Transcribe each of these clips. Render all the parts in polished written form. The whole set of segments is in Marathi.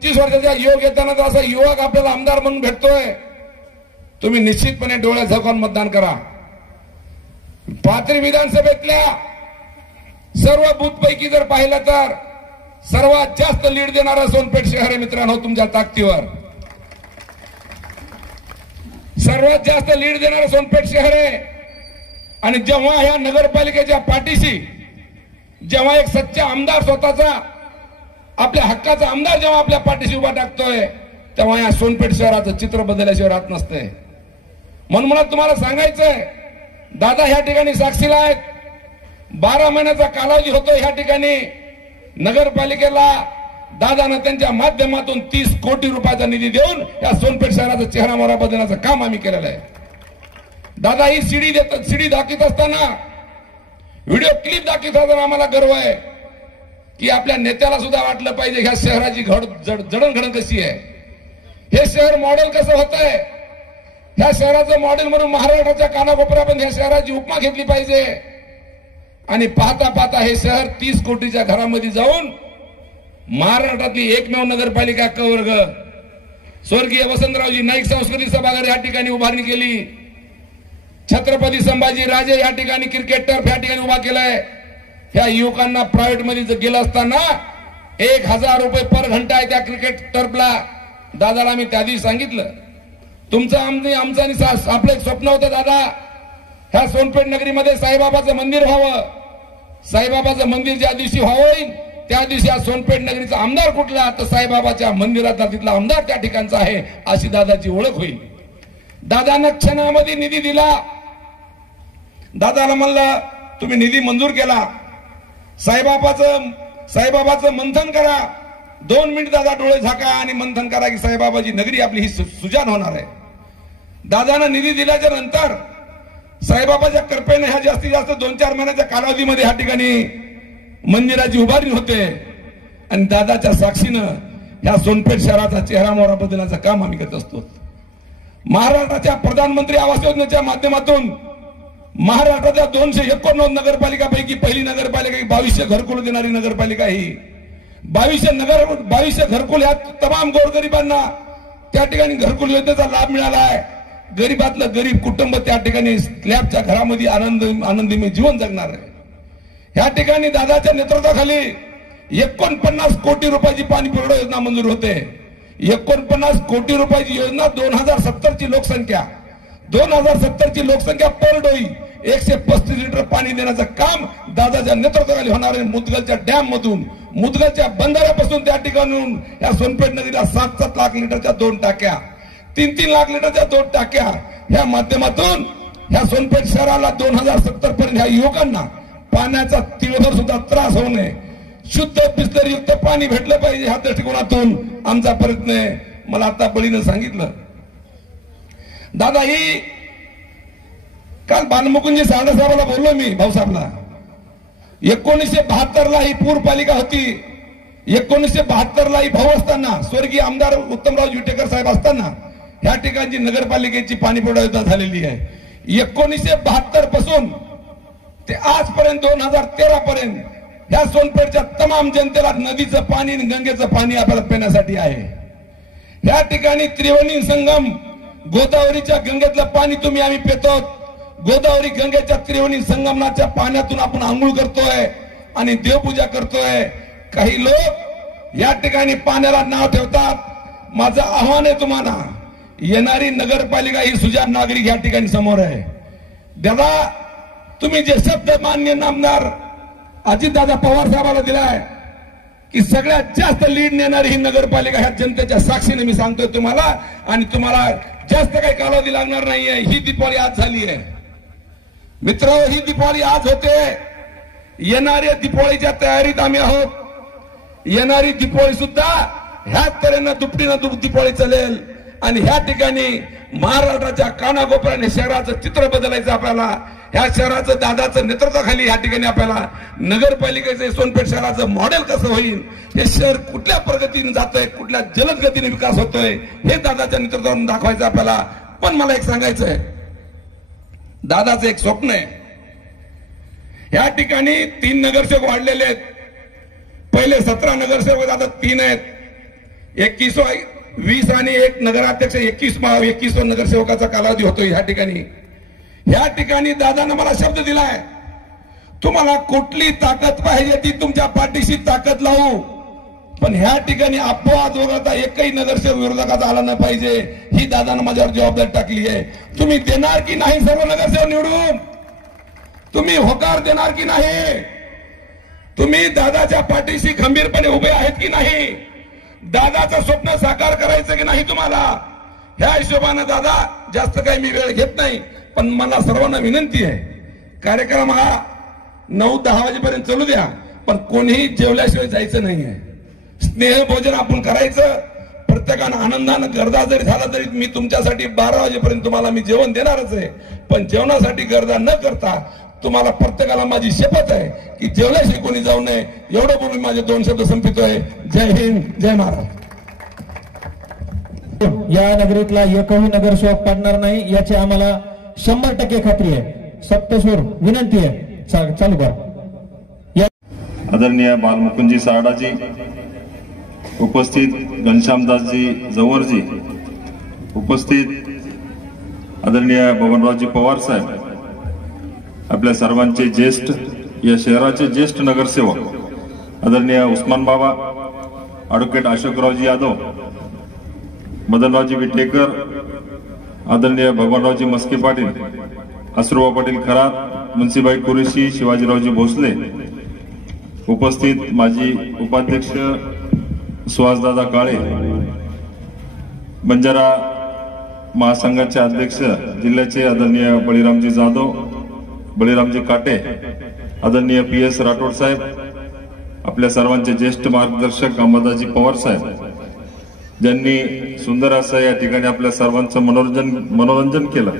25 वर्षाचा योग येताना असा युवक आपल्याला आमदार म्हणून भेटतोय, तुम्ही निश्चितपणे डोळे झाकून मतदान करा। पाथरी विधानसभेतल्या सर्व बूथ पैकी जर पाहिलं तर सर्वात जास्त लीड देणारा सोनपेठ शहर आहे मित्रांनो, तुमच्या ताकदीवर सर्वात जास्त लीड देणारा सोनपेठ शहर आहे। आणि जेव्हा ह्या नगरपालिकेच्या पाठीशी जेव्हा एक सच्चा आमदार स्वतःचा आपल्या हक्काचा आमदार जेव्हा आपल्या पाठीशी उभा टाकतोय, तेव्हा या सोनपेठ शहराचं चित्र बदलल्याशिवाय राहत नसते। म्हणून मला तुम्हाला सांगायचंय, दादा ह्या ठिकाणी साक्षीला आहेत। 12 महिन्याचा कालावधी होतो ह्या ठिकाणी नगरपालिकेला दादानं त्यांच्या माध्यमातून 30 कोटी रुपयाचा निधी देऊन या सोनपेठ शहराचा चेहरा मोहरा बदलण्याचं काम आम्ही केलेलं आहे। दादा ही सीडी दाखवत असताना, व्हिडिओ क्लिप दाखवत असताना आम्हाला गर्व आहे की आपल्या नेत्याला सुद्धा वाटलं पाहिजे ह्या शहराची जडणघडण कशी आहे, हे शहर मॉडेल कसं होत आहे। ह्या शहराचं मॉडेल म्हणून महाराष्ट्राच्या कानाकोपऱ्यापर्यंत ह्या शहराची उपमा घेतली पाहिजे। आणि पाहता पाहता हे शहर 30 कोटीच्या घरामध्ये जाऊन महाराष्ट्रातली एकमेव नगरपालिका क वर्ग स्वर्गीय वसंतरावजी नाईक सांस्कृतिक सभागृह या ठिकाणी उभारणी केली। छत्रपती संभाजी राजे या ठिकाणी क्रिकेट टर्फ या ठिकाणी उभा केलाय। ह्या युवकांना प्रायव्हेट मध्ये गेला असताना 1000 रुपये पर घंटा आहे त्या क्रिकेट टर्फला। दादाला मी त्या दिवशी सांगितलं, तुमचं आमचं आणि आपलं एक स्वप्न होतं दादा, ह्या सोनपेठ नगरीमध्ये साईबाबाचं मंदिर व्हावं। साईबाबाचं मंदिर ज्या दिवशी व्हावं त्या दिवशी या सोनपेठ नगरीचा आमदार कुठला, तर साईबाबाच्या मंदिराचा तिथला आमदार त्या ठिकाणचा आहे, अशी दादाची ओळख होईल। दादानं क्षणामध्ये निधी दिला। दादाला म्हणलं तुम्ही निधी मंजूर केला, साईबाबाचं मंथन करा। 2 मिनिट दादा डोळे झाका आणि मंथन करा की साईबाबाची नगरी आपली ही सुजान होणार आहे। दादानं निधी दिल्याच्या नंतर साईबाबाच्या कृपेने ह्या जास्तीत जास्त 2-4 महिन्याच्या कालावधीमध्ये ह्या ठिकाणी मंदिराची उभारणी होते। आणि दादाच्या साक्षीनं ह्या सोनपेठ शहराचा चेहरा मोहरा बदलण्याचं काम आम्ही करत असतो। महाराष्ट्राच्या प्रधानमंत्री आवास योजनेच्या माध्यमातून महाराष्ट्राच्या 289 नगरपालिकापैकी पहिली नगरपालिका, 2200 घरकुल देणारी नगरपालिका ही। 2200 घरकुल ह्या तमाम गोरगरिबांना त्या ठिकाणी घरकुल योजनेचा लाभ मिळाला आहे। गरीबातलं गरीब कुटुंब त्या ठिकाणी स्लॅबच्या घरामध्ये आनंदीमय जीवन जगणार आहे। ह्या ठिकाणी दादाच्या नेतृत्वाखाली 49 कोटी रुपयाची पाणी पुरवठा योजना मंजूर होते। 49 कोटी रुपयाची योजना, 2070 ची लोकसंख्या, 2070 ची लोकसंख्या पर डोई 135 लिटर पाणी देण्याचं काम दादाच्या नेतृत्वाखाली होणार आहे। मुदगलच्या डॅम मधून, मुदगलच्या बंधाऱ्यापासून त्या ठिकाणून या सोनपेठ नदीला 7-7 लाख लिटरच्या 2 टाक्या, 3-3 लाख लिटरच्या 2 टाक्या, ह्या माध्यमातून ह्या सोनपेठ शहराला 2070 पर्यंत ह्या युवकांना पाण्याचा तिळभर सुद्धा त्रास होऊ नये, शुद्ध बिस्लरीयुक्त पाणी भेटलं पाहिजे, ह्या दृष्टिकोनातून आमचा प्रयत्न आहे। मला आता बळीनं सांगितलं, दादा ही काल बालमुकुंदजी साहेबाला बोललो मी, भाऊसाहेबला, 1972 ला ही पूरपालिका होती। 1972 ला ही भाऊ असताना, स्वर्गीय आमदार उत्तमराव विटेकर साहेब असताना ह्या ठिकाणची नगरपालिकेची पाणी पुरवठा योजना झालेली आहे। 1972 पासून ते आजपर्यंत 2013 पर्यंत ह्या सोनपेठच्या तमाम जनतेला नदीचं पाणी आणि गंगेचं पाणी आपल्याला पिण्यासाठी आहे। ह्या ठिकाणी त्रिवेणी संगम, गोदावरीच्या गंगेतलं पाणी तुम्ही आम्ही पितो। गोदावरी गंगेच्या त्रिवेणी संगमनाच्या पाण्यातून आपण आंघोळ करतोय आणि देवपूजा करतोय। काही लोक या ठिकाणी पाण्याला नाव ठेवतात। माझं आव्हान आहे तुम्हाला, येणारी नगरपालिका ही सुजाण नागरिक या ठिकाणी समोर आहे। दादा तुम्ही जे शब्द मान्य नामदार अजितदादा पवार साहेबाला दिलाय की सगळ्यात जास्त लीड नेणारी ही नगरपालिका, ह्या जनतेच्या साक्षीने मी सांगतोय तुम्हाला, आणि तुम्हाला जास्त काही कालावधी लागणार नाहीये। ही दीपावली आज झाली आहे मित्र, ही दीपावली आज होते। येणाऱ्या दीपावलीच्या तयारीत आम्ही आहोत। येणारी दीपावली सुद्धा ह्याच तऱ्हेनं दुपटीनं दीपावली चालेल। आणि ह्या ठिकाणी महाराष्ट्राच्या कानाकोपऱ्याने शहराचं चित्र बदलायचं आपल्याला। ह्या शहराचं दादाचं नेतृत्वाखाली ह्या ठिकाणी आपल्याला नगरपालिकेचे सोनपेठ शहराचं मॉडेल कसं होईल, हे शहर कुठल्या प्रगतीने जातोय, कुठल्या जलद गतीने विकास होतोय, हे दादाच्या नेतृत्वातून दाखवायचं आपल्याला। पण मला एक सांगायचं आहे, दादाचं एक स्वप्न आहे। ह्या ठिकाणी 3 नगरसेवक वाढलेले आहेत। पहिले 17 नगरसेवक, आता 3 आहेत। 20 आणि 1 नगराध्यक्ष 21 नगरसेवकाचा कालावधी होतो ह्या ठिकाणी. ह्या ठिकाणी दादानं मला शब्द दिलाय, तुम्हाला कुठली ताकद पाहिजे ती तुमच्या पाठीशी ताकद लावू, पण ह्या ठिकाणी अपवाद वगळता एकही नगरसेवक विरोधकाचा आला नाही पाहिजे, ही दादानं माझ्यावर जबाबदारी टाकली आहे. तुम्ही देणार की नाही सर्व नगरसेवक निवडून? तुम्ही होकार देणार की नाही? तुम्ही दादाच्या पाठीशी खंबीरपणे उभे आहेत की नाही? दादाचं स्वप्न साकार करायचं की नाही तुम्हाला? ह्या हिशोबानं दादा जास्त काही मी वेळ घेत नाही, पण मला सर्वांना विनंती आहे, कार्यक्रम हा 9-10 वाजेपर्यंत चालू द्या, पण कोणीही जेवल्याशिवाय जायचं नाहीये. स्नेहभोजन आपण करायचं, प्रत्येकानं आनंदानं. गर्दा जरी झाला तरी मी तुमच्यासाठी 12 वाजेपर्यंत तुम्हाला मी जेवण देणारच आहे, पण जेवणासाठी गर्दा न करता तुम्हाला प्रत्येकाला माझी शपथ आहे की जेवल्याशिवाय कोणी जाऊ नये. एवढं बोलून माझे 2 शब्द संपवितोय. जय हिंद, जय महाराज. या नगरीतला एकही नगरसेवक पडणार नाही याची आम्हाला 100% खात्री आहे. सप्तस्वर विनंती आहे, चालू करा. आदरणीय बालमुकुंदजी सारडाजी, उपस्थित घनश्यामदासजी जवळजी, उपस्थित आदरणीय बबनरावजी पवार साहेब, आपल्या सर्वांचे ज्येष्ठ, या शहराचे ज्येष्ठ नगरसेवक आदरणीय उस्मान बाबा, ॲडव्होकेट अशोकरावजी यादव, मदनरावजी विटेकर, आदरणीय भगवानरावजी मस्के पाटील, असुरबा पाटील खरात, मुन्सीबाई कुरेशी, शिवाजीरावजी भोसले, उपस्थित माजी उपाध्यक्ष सुहासदादा काळे, बंजारा महासंघाचे अध्यक्ष जिल्ह्याचे आदरणीय बळीरामजी जाधव, बळीरामजी काटे, आदरणीय PS राठोड साहेब, आपल्या सर्वांचे ज्येष्ठ मार्गदर्शक अंबादासजी पवार साहेब, ज्यांनी सुंदर असं या ठिकाणी आपल्या सर्वांचं मनोरंजन केलं,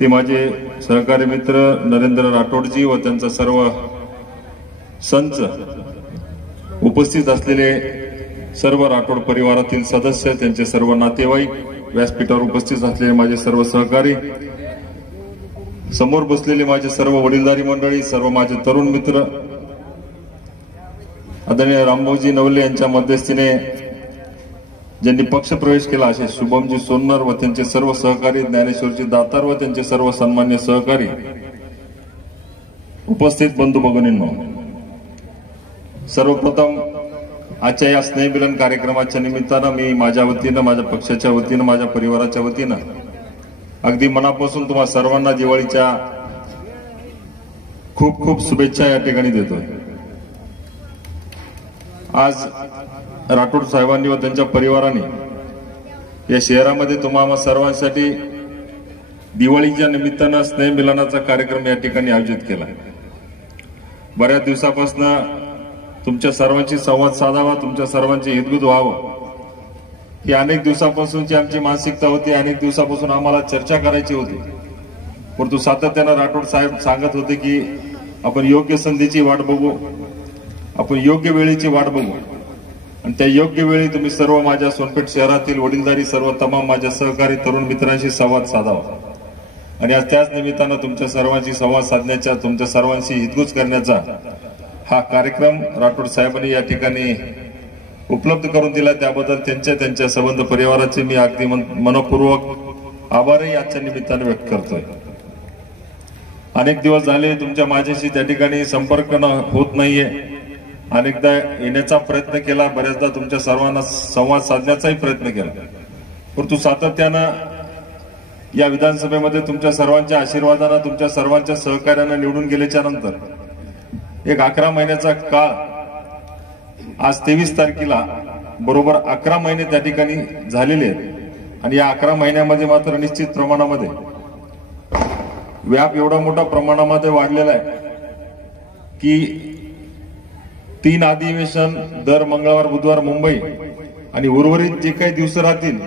ते माझे सहकारी मित्र नरेंद्र राठोडजी व त्यांचा सर्व संच, उपस्थित असलेले सर्व राठोड परिवारातील सदस्य, त्यांचे सर्व नातेवाईक, व्यासपीठावर उपस्थित असलेले माझे सर्व सहकारी, समोर बसलेले माझे सर्व वडीलधारी मंडळी, सर्व माझे तरुण मित्र, आदरणीय रामभाऊजी नवले यांच्या मध्यस्थीने ज्यांनी पक्षप्रवेश केला असे शुभमजी सोन्नर व त्यांचे सर्व सहकारी, ज्ञानेश्वरजी दातार व त्यांचे सर्व सन्मान्य सहकारी, उपस्थित बंधू भगिनींनो, सर्वप्रथम आजच्या या स्नेहमिलन कार्यक्रमाच्या निमित्तानं मी माझ्या वतीनं, माझ्या पक्षाच्या वतीनं, माझ्या परिवाराच्या वतीनं अगदी मनापासून तुम्हा सर्वांना दिवाळीच्या खूप खूप शुभेच्छा या ठिकाणी देतोय. आज राठोड साहेबांनी व त्यांच्या परिवाराने या शहरामध्ये तुम्हा सर्वांसाठी दिवाळीच्या निमित्तानं स्नेहमिलनाचा कार्यक्रम या ठिकाणी आयोजित केला. बऱ्याच दिवसापासून तुमच्या सर्वांची संवाद साधावा, तुमच्या सर्वांचे हितगुज व्हावं, ही अनेक दिवसापासूनची आमची मानसिकता होती. अनेक दिवसापासून आम्हाला चर्चा करायची होती, परंतु सातत्यानं राठोड साहेब सांगत होते की आपण योग्य संधीची वाट बघू, आपण योग्य वेळेची वाट बघू, आणि त्या योग्य वेळी तुम्ही सर्व माझ्या सोनपेठ शहरातील वडीलधारी सर्व तमाम माझ्या सहकारी तरुण मित्रांशी संवाद साधावा. आणि आज त्याच निमित्तानं तुमच्या सर्वांशी संवाद साधण्याचा, तुमच्या सर्वांशी हितगुज करण्याचा हा कार्यक्रम राठोड साहेबांनी या ठिकाणी उपलब्ध करून दिला. त्याबद्दल त्यांच्या संबंध परिवाराचे मी अगदी मनपूर्वक आभारही आजच्या निमित्ताने व्यक्त करतोय. अनेक दिवस झाले तुमच्या माझ्याशी त्या ठिकाणी संपर्क होत नाहीये. अनेकदा येण्याचा प्रयत्न केला, बऱ्याचदा तुमच्या सर्वांना संवाद साधण्याचाही प्रयत्न केला, परंतु सातत्यानं या विधानसभेमध्ये तुमच्या सर्वांच्या आशीर्वादानं, तुमच्या सर्वांच्या सहकार्यानं निवडून गेल्याच्या नंतर एक 11 महिन्याचा काळ, आज 23 तारखेला बरोबर 11 महिने त्या ठिकाणी झालेले आहेत. आणि या 11 महिन्यामध्ये मात्र निश्चित प्रमाणामध्ये व्याप एवढा मोठा प्रमाणामध्ये वाढलेला आहे की 3 अधिवेशन दर मंगळवार बुधवार मुंबई, आणि उर्वरित जे काही दिवस राहतील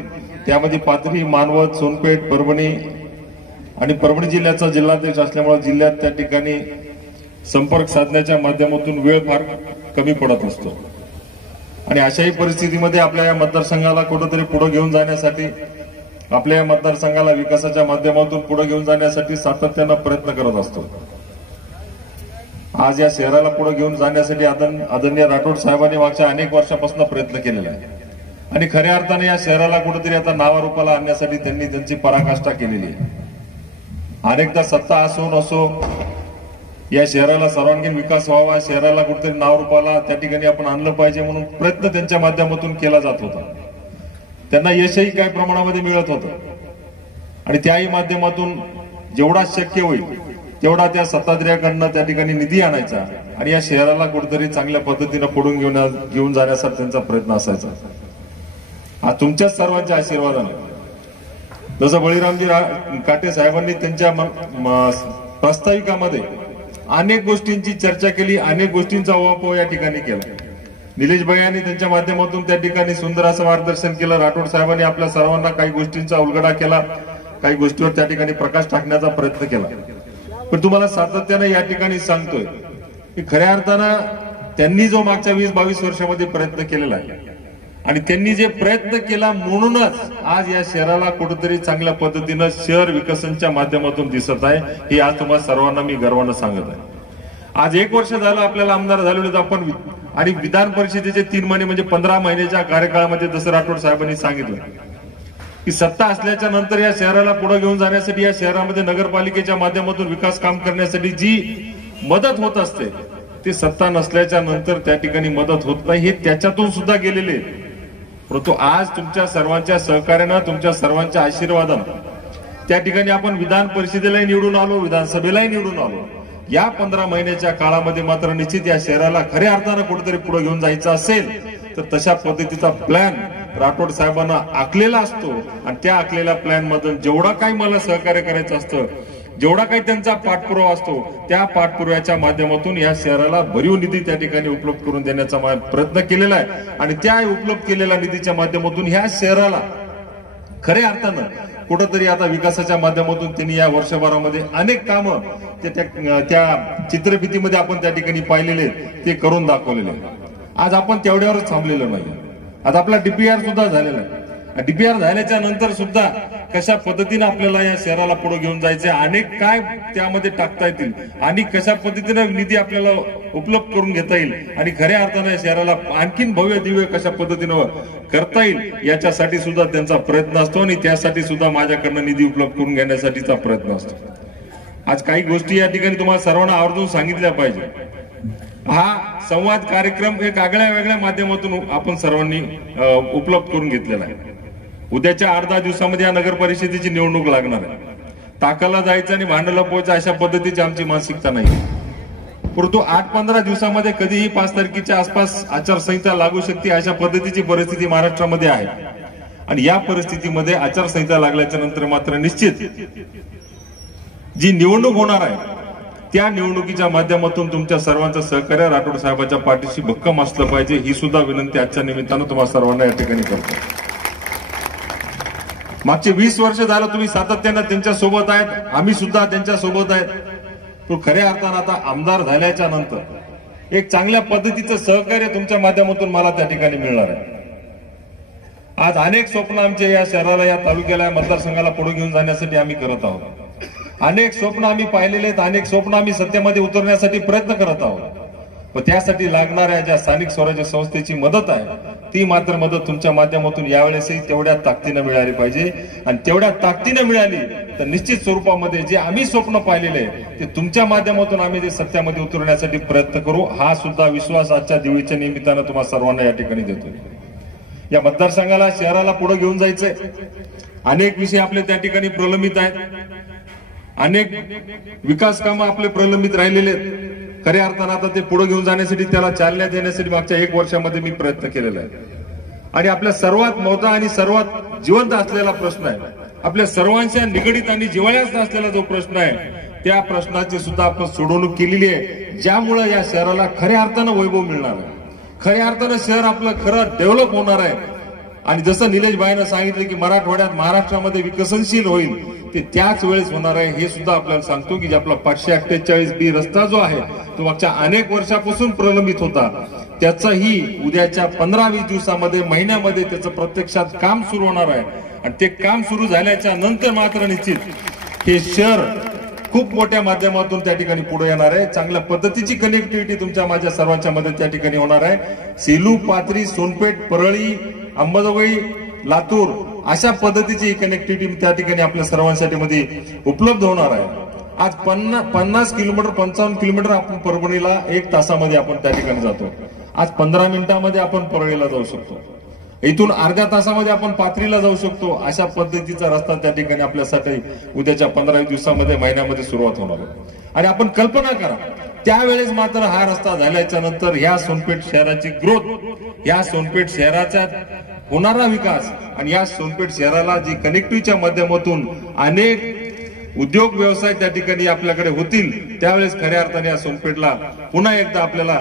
त्यामध्ये पाथरी, मानवत, सोनपेठ, परभणी, आणि परभणी जिल्ह्याचा जिल्हाध्यक्ष असल्यामुळे जिल्ह्यात त्या ठिकाणी संपर्क साधण्याच्या माध्यमातून वेळ फार कमी पडत असतो. आणि अशाही परिस्थितीमध्ये आपल्या या मतदारसंघाला कुठेतरी पुढे घेऊन जाण्यासाठी, आपल्या या मतदारसंघाला विकासाच्या माध्यमातून पुढे घेऊन जाण्यासाठी सातत्यानं प्रयत्न करत असतो. आज या शहराला पुढे घेऊन जाण्यासाठी आदरणीय राठोड साहेबांनी मागच्या अनेक वर्षापासून प्रयत्न केलेला आहे. आणि खऱ्या अर्थाने या शहराला कुठेतरी आता नावारूपाला आणण्यासाठी त्यांनी त्यांची पराकाष्ठा केलेली आहे. अनेकदा सत्ता असो नसो या शहराला सर्वांगीण विकास व्हावा, शहराला कुठेतरी नावरूपाला त्या ठिकाणी आपण आणलं पाहिजे म्हणून प्रयत्न त्यांच्या माध्यमातून केला जात होता. त्यांना यशही काही प्रमाणामध्ये मिळत होतं आणि त्याही माध्यमातून जेवढा शक्य होईल तेवढा त्या सत्ताधाऱ्याकडनं त्या ठिकाणी निधी आणायचा आणि या शहराला कुठेतरी चांगल्या पद्धतीनं पुढून घेऊन जाण्याचा त्यांचा प्रयत्न असायचा. आज तुमच्याच सर्वांच्या आशीर्वादाने जसं बळीरामजी काटे साहेबांनी त्यांच्या प्रास्ताविकामध्ये अनेक गोष्टींची चर्चा केली, अनेक गोष्टींचा उहापोह या ठिकाणी केला. निलेश भाई यांनी त्यांच्या माध्यमातून त्या ठिकाणी सुंदर असं मार्गदर्शन केलं. राठोड साहेबांनी आपल्या सर्वांना काही गोष्टींचा उलगडा केला, काही गोष्टीवर त्या ठिकाणी प्रकाश टाकण्याचा प्रयत्न केला. पण तुम्हाला सातत्याने या ठिकाणी सांगतोय की खऱ्या अर्थानं त्यांनी जो मागच्या 20-22 वर्षामध्ये प्रयत्न केलेला आहे आणि त्यांनी जे प्रयत्न केला म्हणूनच आज या शहराला कुठेतरी चांगल्या पद्धतीनं शहर विकसनच्या माध्यमातून दिसत आहे. हे आज तुम्हाला सर्वांना मी गर्वानं सांगत आहे. आज 1 वर्ष झालं आपल्याला आमदार झालेलो आपण आणि विधान परिषदेचे 3 महिने म्हणजे 15 महिन्याच्या कार्यकाळामध्ये जसं राठोड साहेबांनी सांगितलं की सत्ता असल्याच्या नंतर या शहराला पुढे घेऊन जाण्यासाठी या शहरामध्ये नगरपालिकेच्या माध्यमातून विकास काम करण्यासाठी जी मदत होत असते ते सत्ता नसल्याच्या नंतर त्या ठिकाणी मदत होत नाही. हे त्याच्यातून सुद्धा गेलेले. परंतु आज तुमच्या सर्वांच्या सहकार्यानं, तुमच्या सर्वांच्या आशीर्वादानं त्या ठिकाणी आपण विधान परिषदेलाही निवडून आलो, विधानसभेलाही निवडून आलो. या 15 महिन्याच्या काळामध्ये मात्र निश्चित या शहराला खऱ्या अर्थानं कुठेतरी पुढे घेऊन जायचं असेल तर तशा पद्धतीचा प्लॅन राठोड साहेबांना आखलेला असतो आणि त्या आखलेल्या प्लॅन मधून जेवढा काही मला सहकार्य करायचं असतं, जेवढा काही त्यांचा पाठपुरावा असतो त्या पाठपुराव्याच्या माध्यमातून या शहराला भरीव निधी त्या ठिकाणी उपलब्ध करून देण्याचा प्रयत्न केलेला आहे आणि त्या उपलब्ध केलेल्या निधीच्या माध्यमातून ह्या शहराला खऱ्या अर्थानं कुठंतरी आता विकासाच्या माध्यमातून त्यांनी या वर्षभरामध्ये अनेक कामं त्या चित्रफितीमध्ये आपण त्या ठिकाणी पाहिलेले ते करून दाखवलेले. आज आपण तेवढ्यावरच थांबलेलो नाही. आज आपला डीपीआर सुद्धा झालेला आहे. डीपीआर झाल्याच्या नंतर सुद्धा कशा पद्धतीने आपल्याला या शहराला पुढे घेऊन जायचे, अनेक काय त्यामध्ये टाकता येतील आणि कशा पद्धतीने निधी आपल्याला उपलब्ध करून घेता येईल आणि खऱ्या अर्थाने या शहराला आणखीन भव्य दिव्य कशा पद्धतीनं करता येईल याच्यासाठी सुद्धा त्यांचा प्रयत्न असतो आणि त्यासाठी सुद्धा माझ्याकडनं निधी उपलब्ध करून घेण्यासाठीचा प्रयत्न असतो. आज काही गोष्टी या ठिकाणी तुम्हाला सर्वांना आवर्जून सांगितल्या पाहिजे. हा संवाद कार्यक्रम एक आगळ्या वेगळ्या माध्यमातून आपण सर्वांनी उपलब्ध करून घेतलेला आहे. उद्याच्या 8-10 दिवसामध्ये या नगर परिषदेची निवडणूक लागणार आहे. ताकाला जायचं आणि भांडला पोहायचं अशा पद्धतीची आमची मानसिकता नाही. परंतु 8-15 दिवसामध्ये कधीही 5 तारखेच्या आसपास आचारसंहिता लागू शकते अशा पद्धतीची परिस्थिती महाराष्ट्रामध्ये आहे आणि या परिस्थितीमध्ये आचारसंहिता लागल्याच्या नंतर मात्र निश्चित जी निवडणूक होणार आहे त्या निवडणुकीच्या माध्यमातून तुमच्या सर्वांचं सहकार्य राठोड साहेबांच्या पाठीशी भक्कम असलं पाहिजे ही सुद्धा विनंती आजच्या निमित्तानं तुम्हाला सर्वांना या ठिकाणी करतो. मागचे 20 वर्ष झालं तुम्ही सातत्यानं त्यांच्या सोबत आहेत, आम्ही सुद्धा त्यांच्या सोबत आहेत. तो खऱ्या अर्थानं आता आमदार झाल्याच्या नंतर एक चांगल्या पद्धतीचं सहकार्य तुमच्या माध्यमातून मला त्या ठिकाणी मिळणार आहे. आज अनेक स्वप्न आमचे या शहराला, या तालुक्याला, या मतदारसंघाला पुढे घेऊन जाण्यासाठी आम्ही करत आहोत. अनेक स्वप्न आम्ही पाहिलेले आहेत, अनेक स्वप्न आम्ही सत्तेमध्ये उतरण्यासाठी प्रयत्न करत आहोत. व त्यासाठी लागणाऱ्या ज्या स्थानिक स्वराज्य संस्थेची मदत आहे ती मात्र मदत तुमच्या माध्यमातून यावेळेसही तेवढ्या ताकदीनं मिळाली पाहिजे आणि तेवढ्या ताकदीनं मिळाली तर निश्चित स्वरूपामध्ये जे आम्ही स्वप्न पाहिलेले ते तुमच्या माध्यमातून आम्ही जे सत्यामध्ये उतरण्यासाठी प्रयत्न करू हा सुद्धा विश्वास आजच्या दिवाळीच्या निमित्तानं तुम्हाला सर्वांना या ठिकाणी देतो. या मतदारसंघाला, शहराला पुढे घेऊन जायचंय. अनेक विषय आपले त्या ठिकाणी प्रलंबित आहेत, अनेक विकास कामं आपले प्रलंबित राहिलेले आहेत. खऱ्या अर्थानं आता ते पुढे घेऊन जाण्यासाठी, त्याला चालना देण्यासाठी मागच्या 1 वर्षामध्ये मी प्रयत्न केलेला आहे. आणि आपल्या सर्वात मोठा आणि सर्वात जिवंत असलेला प्रश्न आहे, आपल्या सर्वांच्या निगडीत आणि जिव्हाळ्यात असलेला जो प्रश्न आहे त्या प्रश्नाची सुद्धा आपण सोडवणूक केलेली आहे, ज्यामुळे या शहराला खऱ्या अर्थानं वैभव मिळणार आहे. खऱ्या अर्थानं शहर आपलं खरं डेव्हलप होणार आहे. आणि जसं निलेश भाईनं सांगितलं की मराठवाड्यात, महाराष्ट्रामध्ये विकसनशील होईल ते त्याच वेळेस होणार आहे हे सुद्धा आपल्याला सांगतो की आपला 548B रस्ता जो आहे तो मागच्या अनेक वर्षापासून प्रलंबित होता, त्याचंही उद्याच्या 15-20 दिवसामध्ये, महिन्यामध्ये त्याचं प्रत्यक्षात काम सुरू होणार आहे. आणि ते काम सुरू झाल्याच्या नंतर मात्र निश्चित हे शहर खूप मोठ्या माध्यमातून त्या ठिकाणी पुढे येणार आहे. चांगल्या पद्धतीची कनेक्टिव्हिटी तुमच्या माझ्या सर्वांच्या मध्ये त्या ठिकाणी होणार आहे. सेलू, पाथरी, सोनपेठ, परळी अंबाजोगाई लातूर अशा पद्धतीची कनेक्टिव्हिटी त्या ठिकाणी आपल्या सर्वांसाठी मध्ये उपलब्ध होणार आहे। आज 50 किलोमीटर 55 किलोमीटर आपण परभणीला 1 तासामध्ये आपण त्या ठिकाणी जातो। आज 15 मिनिटांमध्ये आपण परळीला जाऊ शकतो, इथून अर्ध्या तासामध्ये आपण पाथरीला जाऊ शकतो। अशा पद्धतीचा रस्ता त्या ठिकाणी आपल्यासाठी उद्याच्या 15 दिवसामध्ये महिन्यामध्ये सुरुवात होणार आहे। आणि आपण कल्पना करा त्यावेळेस मात्र हा रस्ता झाल्याच्या नंतर ह्या सोनपेठ शहराची ग्रोथ, या सोनपेठ शहराचा होणारा विकास आणि या सोनपेठ शहराला जी कनेक्टिव्हिटीच्या माध्यमातून अनेक उद्योग व्यवसाय त्या ठिकाणी आपल्याकडे होतील, त्यावेळेस खऱ्या अर्थाने या सोनपेठला पुन्हा एकदा आपल्याला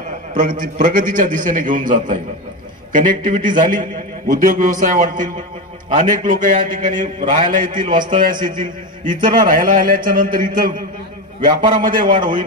प्रगतीच्या दिशेने घेऊन जाता येईल। कनेक्टिव्हिटी झाली, उद्योग व्यवसाय वाढतील, अनेक लोक या ठिकाणी राहायला येतील, वास्तव्यास येतील, इतर राहायला आल्याच्या नंतर इथं व्यापारामध्ये वाढ होईल।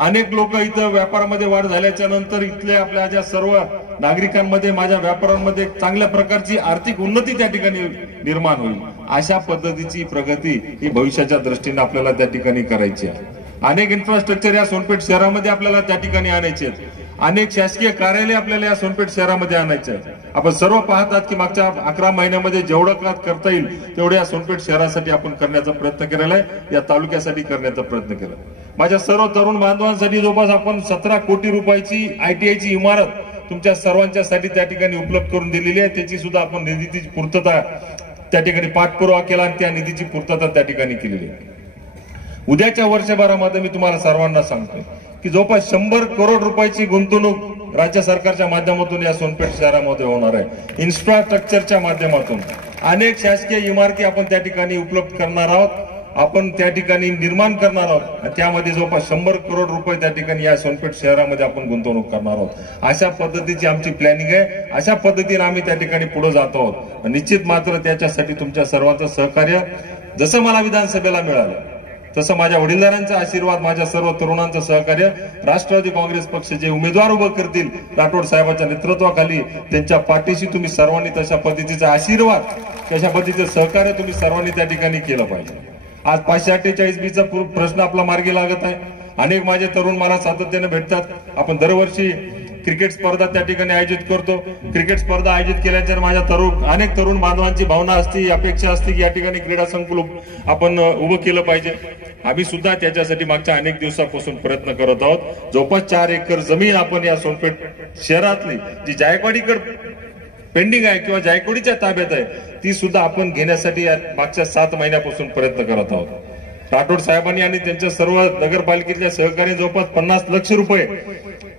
अनेक लोक इथं व्यापारामध्ये वाढ झाल्याच्या नंतर इथल्या आपल्या ज्या सर्व नागरिकांमध्ये माझ्या व्यापाऱ्यांमध्ये चांगल्या प्रकारची आर्थिक उन्नती त्या ठिकाणी निर्माण होईल। अशा पद्धतीची प्रगती ही भविष्याच्या दृष्टीने आपल्याला त्या ठिकाणी करायची आहे। अनेक इन्फ्रास्ट्रक्चर या सोनपेठ शहरामध्ये आपल्याला त्या ठिकाणी आणायचे आहेत, अनेक शासकीय कार्यालय आपल्याला या सोनपेठ शहरामध्ये आणायचे आहे। आपण सर्व पाहतात की मागच्या 11 महिन्यामध्ये जेवढं करता येईल तेवढं या सोनपेठ शहरासाठी आपण करण्याचा प्रयत्न केलेला आहे, या तालुक्यासाठी करण्याचा प्रयत्न केला। माझ्या सर्व तरुण बांधवांसाठी जवळपास आपण 17 कोटी रुपयाची ITIची इमारत तुमच्या सर्वांच्यासाठी त्या ठिकाणी उपलब्ध करून दिलेली आहे। त्याची सुद्धा आपण निधीची पूर्तता त्या ठिकाणी पाठपुरावा केला आणि त्या निधीची पूर्तता त्या ठिकाणी केलेली आहे। उद्याच्या वर्षभरामध्ये मी तुम्हाला सर्वांना सांगतोय की जवळपास 100 करोड रुपयाची गुंतवणूक राज्य सरकारच्या माध्यमातून या सोनपेठ शहरामध्ये होणार आहे। इन्फ्रास्ट्रक्चरच्या माध्यमातून अनेक शासकीय इमारती आपण त्या ठिकाणी उपलब्ध करणार आहोत, आपण त्या ठिकाणी निर्माण करणार आहोत। त्यामध्ये जवळपास 100 करोड रुपये त्या ठिकाणी या सोनपेठ शहरामध्ये आपण गुंतवणूक करणार आहोत। अशा पद्धतीची आमची प्लॅनिंग आहे, अशा पद्धतीने आम्ही त्या ठिकाणी पुढे जात आहोत। निश्चित मात्र त्याच्यासाठी तुमच्या सर्वांचं सहकार्य जसं मला विधानसभेला मिळालं तसं माझ्या वडीलधाऱ्यांचा आशीर्वाद, माझ्या सर्व तरुणांचं सहकार्य, राष्ट्रवादी काँग्रेस पक्षाचे उमेदवार उभे करतील राठोड साहेबांच्या नेतृत्वाखाली त्यांच्या पाठीशी तुम्ही सर्वांनी तशा पद्धतीचा आशीर्वाद, तशा पद्धतीचं सहकार्य तुम्ही सर्वांनी त्या ठिकाणी केलं पाहिजे। आज 548B चा प्रश्न आपला मार्गी लागत आहे। अनेक माझे तरुण मला सातत्याने भेटतात। आपण दरवर्षी क्रिकेट स्पर्धा त्या ठिकाणी आयोजित करतो। क्रिकेट स्पर्धा आयोजित केल्याच्या माझ्या अनेक तरुण बांधवांची भावना असते, अपेक्षा असते की या ठिकाणी क्रीडा संकुल आपण उभं केलं पाहिजे। आम्ही सुद्धा त्याच्यासाठी मागच्या अनेक दिवसापासून प्रयत्न करत आहोत। जवळपास 4 एकर जमीन आपण या सोनपेठ शहरातली जी जायकवाडीकडे पेंडिंग आहे किंवा जायकवाडीच्या ताब्यात आहे ती सुद्धा आपण घेण्यासाठी मागच्या 7 महिन्यापासून प्रयत्न करत आहोत। राठोड साहेबांनी आणि त्यांच्या सर्व नगरपालिकेतल्या सहकारी जवळपास 50 लाख रुपये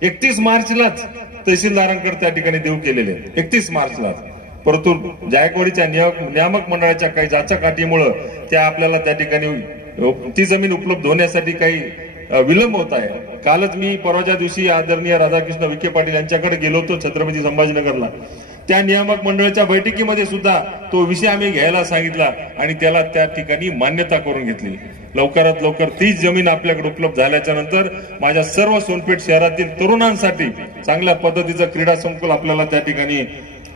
31 मार्चलाच तहसीलदारांकडे त्या ठिकाणी देऊ केलेले, 31 मार्चलाच। परंतु जायकवाडीच्या नियामक मंडळाच्या काही जाचाकाठीमुळे त्या आपल्याला त्या ठिकाणी ती जमीन उपलब्ध होण्यासाठी काही विलंब होत आहे। कालच मी परवाच्या दिवशी आदरणीय राधाकृष्ण विखे पाटील यांच्याकडे गेलो होतो छत्रपती संभाजीनगरला। त्या नियामक मंडळाच्या बैठकीमध्ये सुद्धा तो विषय आम्ही घ्यायला सांगितला आणि त्याला त्या ठिकाणी मान्यता करून घेतली। लवकरात लवकर ती जमीन आपल्याकडे उपलब्ध झाल्याच्या नंतर माझ्या सर्व सोनपेठ शहरातील तरुणांसाठी चांगल्या पद्धतीचं क्रीडा संकुल आपल्याला त्या ठिकाणी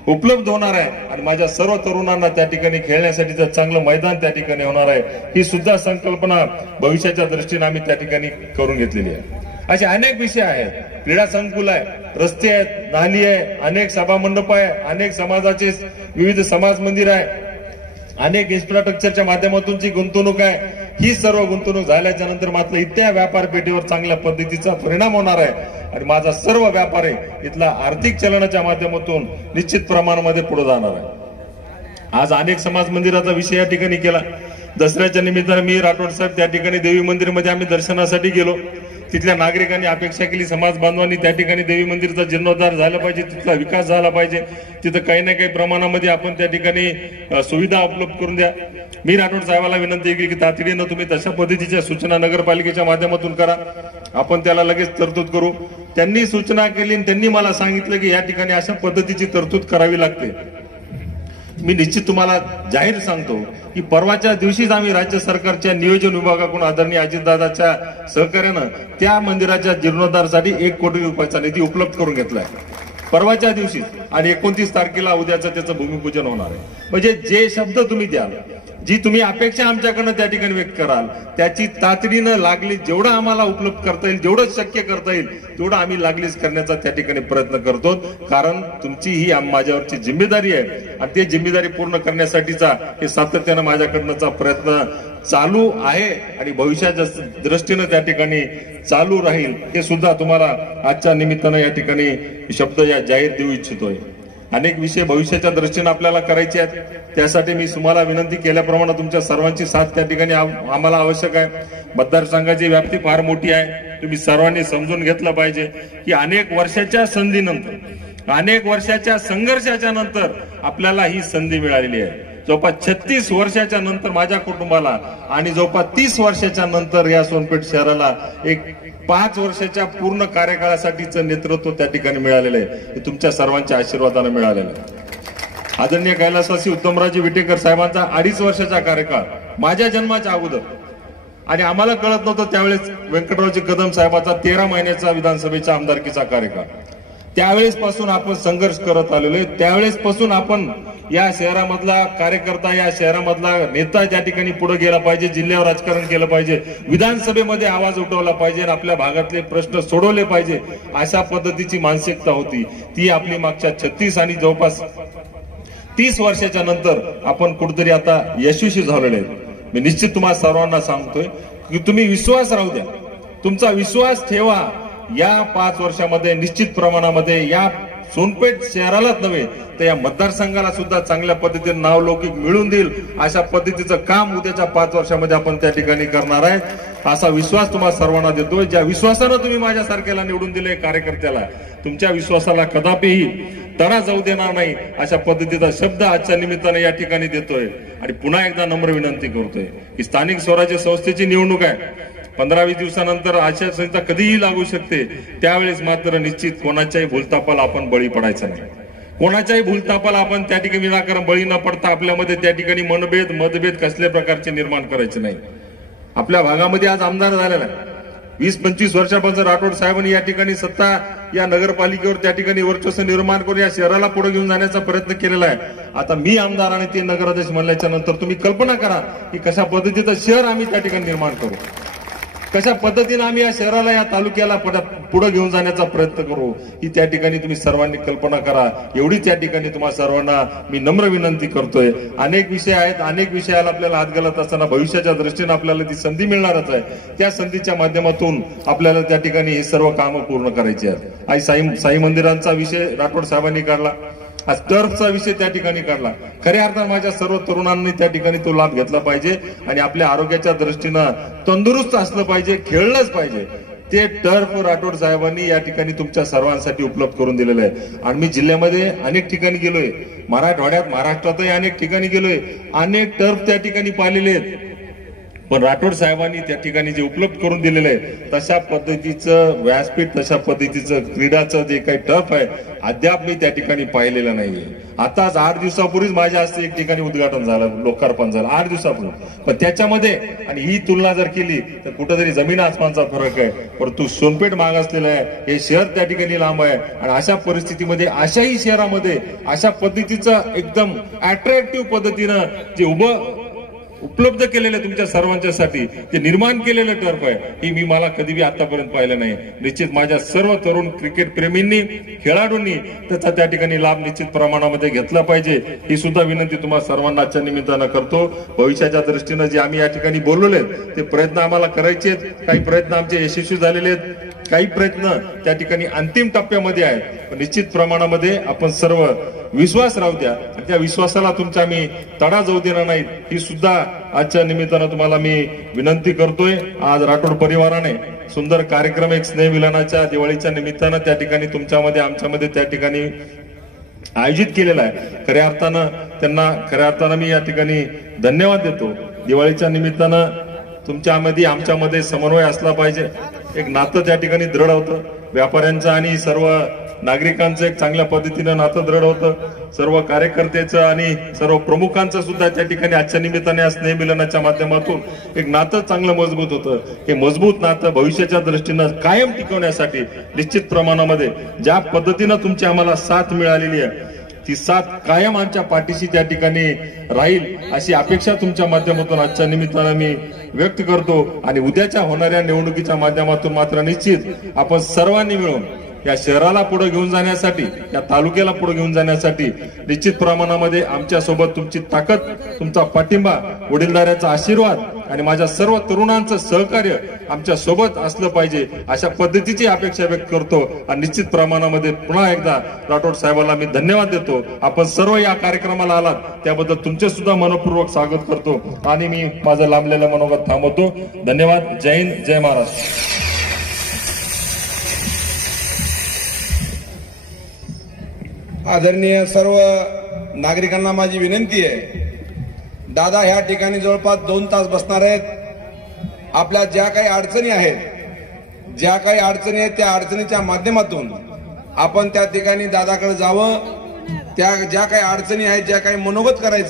उपलब्ध होणार आहे आणि माझ्या सर्व तरुणांना त्या ठिकाणी खेळण्यासाठीचं चांगलं मैदान त्या ठिकाणी होणार आहे। ही सुद्धा संकल्पना भविष्याच्या दृष्टीने आम्ही त्या ठिकाणी करून घेतलेली आहे। असे अनेक विषय आहेत, क्रीडा संकुल आहे, रस्ते आहेत, नाली आहे, अनेक सभा मंडप आहे, अनेक समाजाचे विविध समाज मंदिर आहे, अनेक इन्फ्रास्ट्रक्चरच्या माध्यमातून जी गुंतवणूक आहे ही सर्व गुंतवणूक झाल्याच्या नंतर मात्र इथल्या व्यापारपेठेवर चांगल्या पद्धतीचा परिणाम होणार आहे आणि माझा सर्व व्यापार आहे इथला आर्थिक चलनाच्या माध्यमातून निश्चित प्रमाणामध्ये पुढे जाणार आहे। आज अनेक समाज मंदिराचा विषय या ठिकाणी केला। दसऱ्याच्या निमित्ताने मी राठोड साहेब त्या ठिकाणी देवी मंदिरमध्ये आम्ही दर्शनासाठी गेलो। तिथल्या नागरिकांनी अपेक्षा केली, समाज बांधवांनी त्या ठिकाणी देवी मंदिरचा जीर्णोद्धार झाला पाहिजे, तिथला विकास झाला पाहिजे, तिथं काही ना काही प्रमाणामध्ये आपण त्या ठिकाणी सुविधा उपलब्ध करून द्या। मी राठोड साहेबांना विनंती केली की तातडीनं तुम्ही तशा पद्धतीच्या सूचना नगरपालिकेच्या माध्यमातून करा, आपण त्याला लगेच तरतूद करू। त्यांनी सूचना केली आणि त्यांनी मला सांगितलं की या ठिकाणी अशा पद्धतीची तरतूद करावी लागते। मी निश्चित तुम्हाला जाहीर सांगतो की परवाच्या दिवशीच आम्ही राज्य सरकारच्या नियोजन विभागाकडून आदरणीय अजितदादाच्या सहकार्यानं त्या मंदिराच्या जीर्णोद्धारासाठी 1 कोटी रुपयाचा निधी उपलब्ध करून घेतलाय। परवाच्या दिवशी, आणि 29 तारखेला उद्याचं त्याचं भूमिपूजन होणार आहे. म्हणजे जे शब्द तुम्ही द्याल, जी तुम्ही अपेक्षा आमच्याकडनं त्या ठिकाणी व्यक्त कराल, त्याची तातडीनं लागली जेवढं आम्हाला उपलब्ध करता येईल, जेवढं शक्य करता येईल तेवढं आम्ही लागलीच करण्याचा त्या ठिकाणी प्रयत्न करतो. कारण तुमची ही माझ्यावरची जिम्मेदारी आहे आणि ती जिम्मेदारी पूर्ण करण्यासाठीचा हे सातत्यानं माझ्याकडनंचा प्रयत्न चालू आहे आणि भविष्याच्या दृष्टीनं त्या ठिकाणी चालू राहील. हे सुद्धा तुम्हाला आजच्या निमित्तानं या ठिकाणी शब्द या जाहीर देऊ इच्छितोय. अनेक विषय भविष्याच्या दृष्टीने आपल्याला करायचे आहेत. त्यासाठी मी तुम्हाला विनंती केल्याप्रमाणे तुमच्या सर्वांची साथ त्या ठिकाणी आम्हाला आवश्यक आहे. मतदारसंघाची व्याप्ती फार मोठी आहे. तुम्ही सर्वांनी समजून घेतलं पाहिजे की अनेक वर्षाच्या संधीनंतर, अनेक वर्षाच्या संघर्षाच्या नंतर आपल्याला ही संधी मिळालेली आहे. जवळपास 36 वर्षाच्या नंतर माझ्या कुटुंबाला आणि जवळपास 30 वर्षाच्या नंतर या सोनपेठ शहराला एक 5 वर्षाच्या पूर्ण कार्यकाळासाठीचं नेतृत्व त्या ठिकाणी मिळालेलं आहे. हे तुमच्या सर्वांच्या आशीर्वादाने मिळालेलं आहे. आदरणीय कैलासवासी उत्तमराजे विटेकर साहेबांचा 2.5 वर्षाचा कार्यकाळ माझ्या जन्माच्या अगोदर, आणि आम्हाला कळत नव्हतं त्यावेळेस व्यंकटरावजी कदम साहेबांचा 13 महिन्याचा विधानसभेच्या आमदारकीचा कार्यकाळ. त्यावेळेस पासून आपण संघर्ष करत आलेलो आहे. त्यावेळेस पासून आपण या शहरामधला कार्यकर्ता, या शहरामधला नेता ज्या ठिकाणी पुढे गेला पाहिजे, जिल्ह्यावर राजकारण केलं पाहिजे, विधानसभेमध्ये आवाज उठवला पाहिजे, आपल्या भागातले प्रश्न सोडवले पाहिजे, अशा पद्धतीची मानसिकता होती. ती आपली मागच्या 36 आणि जवळपास 30 वर्षाच्या नंतर आपण कुठेतरी आता यशस्वी झालेले आहे. मी निश्चित तुम्हाला सर्वांना सांगतोय की तुम्ही विश्वास राहू द्या, तुमचा विश्वास ठेवा. या 5 वर्षामध्ये निश्चित प्रमाणामध्ये या सोनपेठ शहरालाच नव्हे तर या मतदारसंघाला सुद्धा चांगल्या पद्धतीने नावलौकिक मिळून देईल अशा पद्धतीचं काम उद्याच्या 5 वर्षामध्ये आपण त्या ठिकाणी करणार आहे, असा विश्वास तुम्हाला सर्वांना देतोय. ज्या विश्वासानं तुम्ही माझ्यासारख्याला निवडून दिले कार्यकर्त्याला, तुमच्या विश्वासाला कदापिही तडा जाऊ देणार नाही अशा पद्धतीचा शब्द आजच्या निमित्ताने या ठिकाणी देतोय. आणि पुन्हा एकदा नम्र विनंती करतोय की स्थानिक स्वराज्य संस्थेची निवडणूक आहे. 15-20 दिवसानंतर आचारसंहिता कधीही लागू शकते. त्यावेळेस मात्र निश्चित कोणाच्याही भूलतापाला आपण बळी पडायचं नाही. कोणाच्याही भूलतापाला आपण त्या ठिकाणी विनाकारण बळी न पडता आपल्यामध्ये त्या ठिकाणी मनभेद मतभेद कसल्या प्रकारचे निर्माण करायचे नाही. आपल्या भागामध्ये आज आमदार झालेला आहे. 20-25 वर्षापासून राठोड साहेबांनी या ठिकाणी सत्ता या नगरपालिकेवर त्या ठिकाणी वर्चस्व निर्माण करून या शहराला पुढे घेऊन जाण्याचा प्रयत्न केलेला आहे. आता मी आमदार आणि ते नगराध्यक्ष म्हणल्याच्या नंतर तुम्ही कल्पना करा की कशा पद्धतीचं शहर आम्ही त्या ठिकाणी निर्माण करू, कशा पद्धतीने आम्ही या शहराला या तालुक्याला पुढे घेऊन जाण्याचा प्रयत्न करू, ही त्या ठिकाणी तुम्ही सर्वांनी कल्पना करा. एवढी त्या ठिकाणी तुम्हाला सर्वांना मी नम्र विनंती करतोय. अनेक विषय आहेत, अनेक विषयाला आपल्याला हात घालत असताना भविष्याच्या दृष्टीने आपल्याला ती संधी मिळणारच आहे. त्या संधीच्या माध्यमातून आपल्याला त्या ठिकाणी हे सर्व कामं पूर्ण करायची आहेत. आई साई मंदिरांचा विषय राठोड साहेबांनी काढला, आज टर्फचा विषय त्या ठिकाणी काढला. खऱ्या अर्थानं माझ्या सर्व तरुणांनी त्या ठिकाणी तो लाभ घेतला पाहिजे आणि आपल्या आरोग्याच्या दृष्टीनं तंदुरुस्त असलं पाहिजे, खेळलंच पाहिजे. ते टर्फ राठोड साहेबांनी या ठिकाणी तुमच्या सर्वांसाठी उपलब्ध करून दिलेलं आहे. आणि मी जिल्ह्यामध्ये अनेक ठिकाणी गेलोय, मराठवाड्यात महाराष्ट्रातही अनेक ठिकाणी गेलोय, अनेक टर्फ त्या ठिकाणी पाहिलेले आहेत. पण राठोड साहेबांनी त्या ठिकाणी जे उपलब्ध करून दिलेलं आहे तशा पद्धतीचं व्यासपीठ, तशा पद्धतीचं क्रीडाचं जे काही टर्फ आहे अद्याप मी त्या ठिकाणी पाहिलेलं नाहीये. आताच 8 दिवसापूर्वीच माझ्या हस्ते एक ठिकाणी उद्घाटन झालं, लोकार्पण झालं 8 दिवसापूर्वी. पण त्याच्यामध्ये आणि ही तुलना जर केली तर कुठेतरी जमीन आसमानचा फरक आहे. परंतु सोनपेठ मागासलेलं आहे, हे शहर त्या ठिकाणी लांब आहे. आणि अशा परिस्थितीमध्ये अशाही शहरामध्ये अशा पद्धतीचं एकदम अट्रॅक्टिव्ह पद्धतीनं जे उपलब्ध केलेलं तुमच्या सर्वांच्यासाठी ते निर्माण केलेलं टर्फ आहे, ही मी मला कधी आतापर्यंत पाहिलं नाही. निश्चित माझ्या सर्व तरुण क्रिकेट प्रेमींनी, खेळाडूंनी त्याचा त्या ठिकाणी लाभ निश्चित प्रमाणामध्ये घेतला पाहिजे, ही सुद्धा विनंती तुम्हाला सर्वांना आजच्या निमित्तानं करतो. भविष्याच्या दृष्टीनं जे आम्ही या ठिकाणी बोललेले ते प्रयत्न आम्हाला करायचे आहेत. काही प्रयत्न आमचे यशस्वी झालेले आहेत, काही प्रयत्न त्या ठिकाणी अंतिम टप्प्यामध्ये आहेत. निश्चित प्रमाणामध्ये आपण सर्व विश्वास राहू द्या आणि त्या विश्वासाला तुमच्या मी तडा जाऊ देणार नाहीत, ही सुद्धा आजच्या निमित्तानं तुम्हाला मी विनंती करतोय. आज राठोड परिवाराने सुंदर कार्यक्रम, एक स्नेह मिलनाच्या दिवाळीच्या निमित्तानं त्या ठिकाणी तुमच्यामध्ये आमच्यामध्ये त्या ठिकाणी आयोजित केलेला आहे. खऱ्या अर्थानं मी या ठिकाणी धन्यवाद देतो. दिवाळीच्या निमित्तानं तुमच्यामध्ये आमच्यामध्ये समन्वय असला पाहिजे, एक नातं त्या ठिकाणी दृढ होतं. व्यापाऱ्यांचं आणि सर्व नागरिकांचं एक चांगल्या पद्धतीनं नातं दृढ होतं. सर्व कार्यकर्त्याचं आणि सर्व प्रमुखांचं सुद्धा त्या ठिकाणी आजच्या निमित्ताने या स्नेह मिलनाच्या माध्यमातून एक नातं चांगलं मजबूत होतं. हे मजबूत नातं भविष्याच्या दृष्टीनं कायम टिकवण्यासाठी निश्चित प्रमाणामध्ये ज्या पद्धतीनं तुमची आम्हाला साथ मिळालेली आहे ती साथ कायम आमच्या पाठीशी त्या ठिकाणी राहील अशी अपेक्षा तुमच्या माध्यमातून आजच्या निमित्तानं मी व्यक्त करतो. आणि उद्याच्या होणाऱ्या निवडणुकीच्या माध्यमातून मात्र निश्चित आपण सर्वांनी मिळून या शहराला पुढे घेऊन जाण्यासाठी, या तालुक्याला पुढे घेऊन जाण्यासाठी निश्चित प्रमाणामध्ये आमच्या सोबत तुमची ताकद, तुमचा पाठिंबा, वडीलधाऱ्याचा आशीर्वाद आणि माझ्या सर्व तरुणांचं सहकार्य आमच्या सोबत असलं पाहिजे अशा पद्धतीची अपेक्षा व्यक्त करतो. आणि निश्चित प्रमाणामध्ये पुन्हा एकदा राठोड साहेबांना मी धन्यवाद देतो. आपण सर्व या कार्यक्रमाला आलात त्याबद्दल तुमचे सुद्धा मनपूर्वक स्वागत करतो आणि मी माझं लांबलेलं मनोगत थांबवतो. धन्यवाद. जय हिंद, जय महाराष्ट्र. आदरणीय सर्व नागरिकांना माझी विनंती आहे, दादा ह्या ठिकाणी जवळपास 2 तास बसणार आहेत. आपल्या ज्या काही अडचणी आहेत, त्या अडचणीच्या माध्यमातून आपण त्या ठिकाणी दादाकडे जावं. त्या ज्या काही अडचणी आहेत, ज्या काही मनोगत करायचं